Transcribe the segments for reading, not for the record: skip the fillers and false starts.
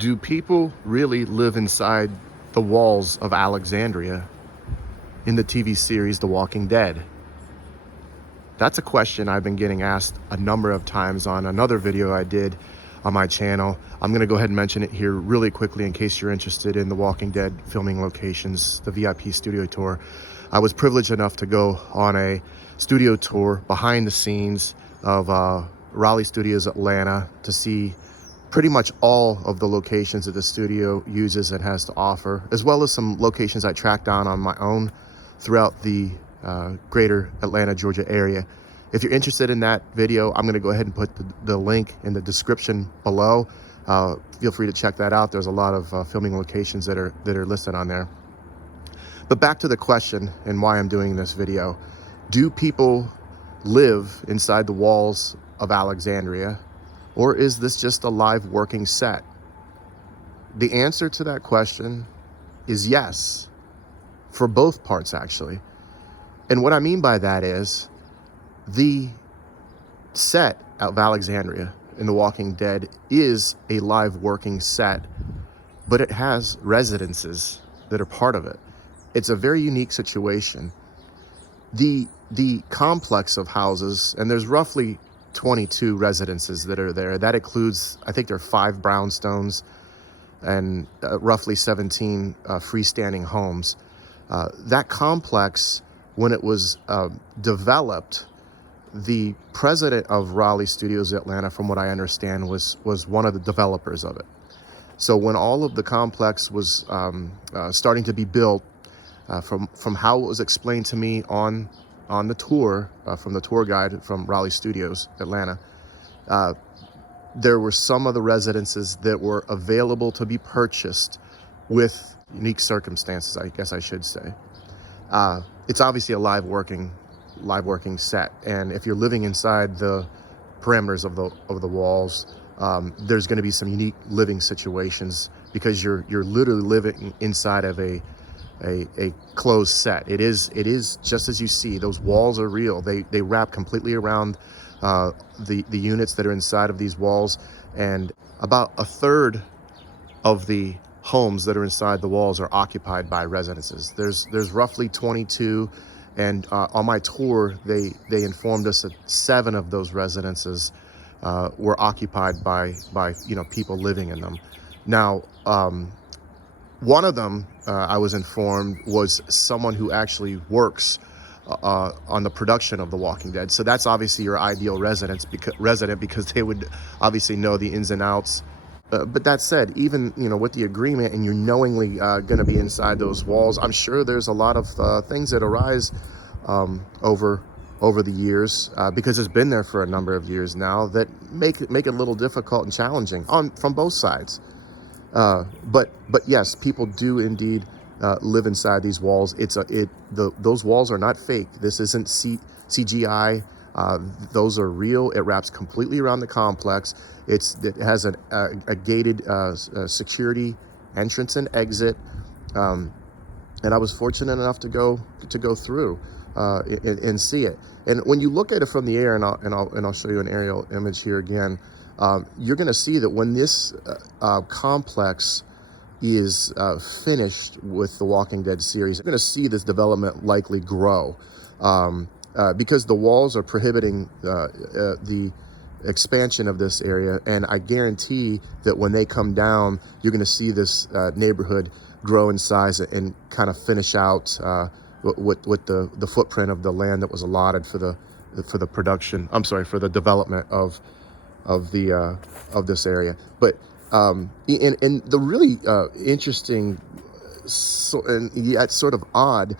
Do people really live inside the walls of Alexandria in the TV series The Walking Dead? That's a question I've been getting asked a number of times on another video I did on my channel. I'm going to go ahead and mention it here really quickly in case you're interested in The Walking Dead filming locations, the VIP studio tour. I was privileged enough to go on a studio tour behind the scenes of Raleigh Studios Atlanta to see pretty much all of the locations that the studio uses and has to offer, as well as some locations I tracked down on my own throughout the greater Atlanta, Georgia area. If you're interested in that video, I'm going to go ahead and put the link in the description below. Feel free to check that out. There's a lot of filming locations that are listed on there. But back to the question and why I'm doing this video. Do people live inside the walls of Alexandria, or is this just a live working set? The answer to that question is yes, for both parts actually. And what I mean by that is the set of Alexandria in The Walking Dead is a live working set, but it has residences that are part of it. It's a very unique situation. The complex of houses, and there's roughly 22 residences that are there. That includes, I think there are 5 brownstones and roughly 17 freestanding homes. That complex, when it was developed, the president of Raleigh Studios Atlanta, from what I understand, was one of the developers of it. So when all of the complex was starting to be built, from how it was explained to me on the tour, from the tour guide from Raleigh Studios Atlanta, there were some of the residences that were available to be purchased with unique circumstances, I guess I should say. It's obviously a live working set, and if you're living inside the parameters of the walls, there's going to be some unique living situations because you're literally living inside of a closed set. It is just as you see. Those walls are real. They wrap completely around the units that are inside of these walls, and about a third of the homes that are inside the walls are occupied by residences. There's roughly 22, and on my tour they informed us that 7 of those residences were occupied by people living in them. Now, one of them, I was informed, was someone who actually works on the production of The Walking Dead. So that's obviously your ideal resident because they would obviously know the ins and outs. But that said, even with the agreement and you're knowingly going to be inside those walls, I'm sure there's a lot of things that arise over the years because it's been there for a number of years now that make it a little difficult and challenging from both sides. But yes, people do indeed live inside these walls. Those walls are not fake. This isn't CGI. Those are real. It wraps completely around the complex. It has a gated security entrance and exit. And I was fortunate enough to go through and see it. And when you look at it from the air, and I'll show you an aerial image here again. You're going to see that when this complex is finished with the Walking Dead series, you're going to see this development likely grow because the walls are prohibiting the expansion of this area. And I guarantee that when they come down, you're going to see this neighborhood grow in size and kind of finish out with the footprint of the land that was allotted for the production. I'm sorry, for the development of this area. But and the really interesting and yet sort of odd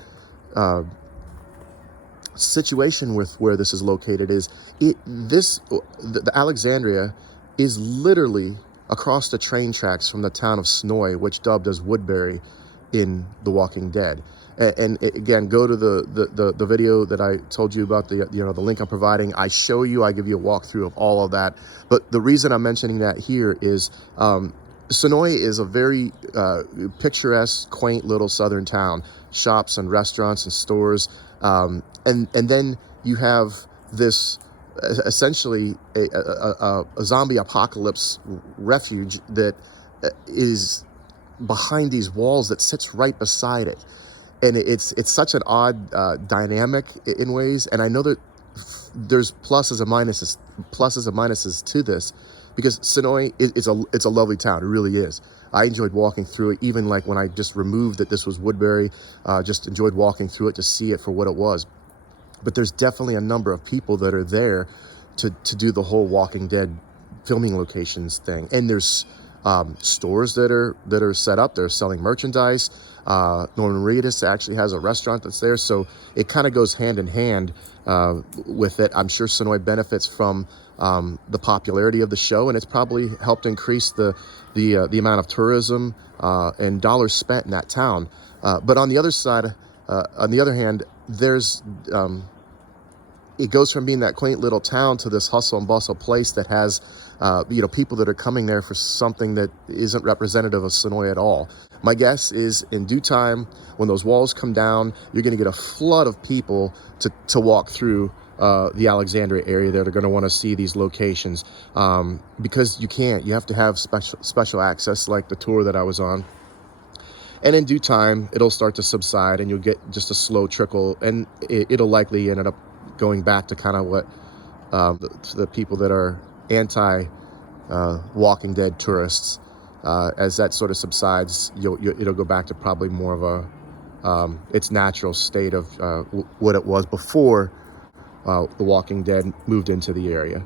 situation with where this is located is the Alexandria is literally across the train tracks from the town of Sonoy, which dubbed as Woodbury in The Walking Dead. And again, go to the video that I told you about, the link I'm providing. I give you a walkthrough of all of that. But the reason I'm mentioning that here is Sonoy is a very picturesque, quaint little southern town. Shops and restaurants and stores. And then you have this essentially a zombie apocalypse refuge that is behind these walls that sits right beside it. And it's such an odd dynamic in ways. And I know that there's pluses and minuses to this, because Sonoy it's a lovely town. It really is. I enjoyed walking through it, even like when I just removed that this was Woodbury. Just enjoyed walking through it to see it for what it was. But there's definitely a number of people that are there to do the whole Walking Dead filming locations thing. And there's stores that are set up. They're selling merchandise. Norman Reedus actually has a restaurant that's there, so it kind of goes hand in hand with it. I'm sure Sonoy benefits from the popularity of the show, and it's probably helped increase the amount of tourism and dollars spent in that town. But on the other side, on the other hand, there's it goes from being that quaint little town to this hustle and bustle place that has, people that are coming there for something that isn't representative of Sonoy at all. My guess is in due time, when those walls come down, you're going to get a flood of people to walk through the Alexandria area that are going to want to see these locations, because you have to have special access, like the tour that I was on. And in due time, it'll start to subside, and you'll get just a slow trickle, and it'll likely end up going back to kind of what the people that are anti Walking Dead tourists, as that sort of subsides, it'll go back to probably more of a its natural state of what it was before the Walking Dead moved into the area.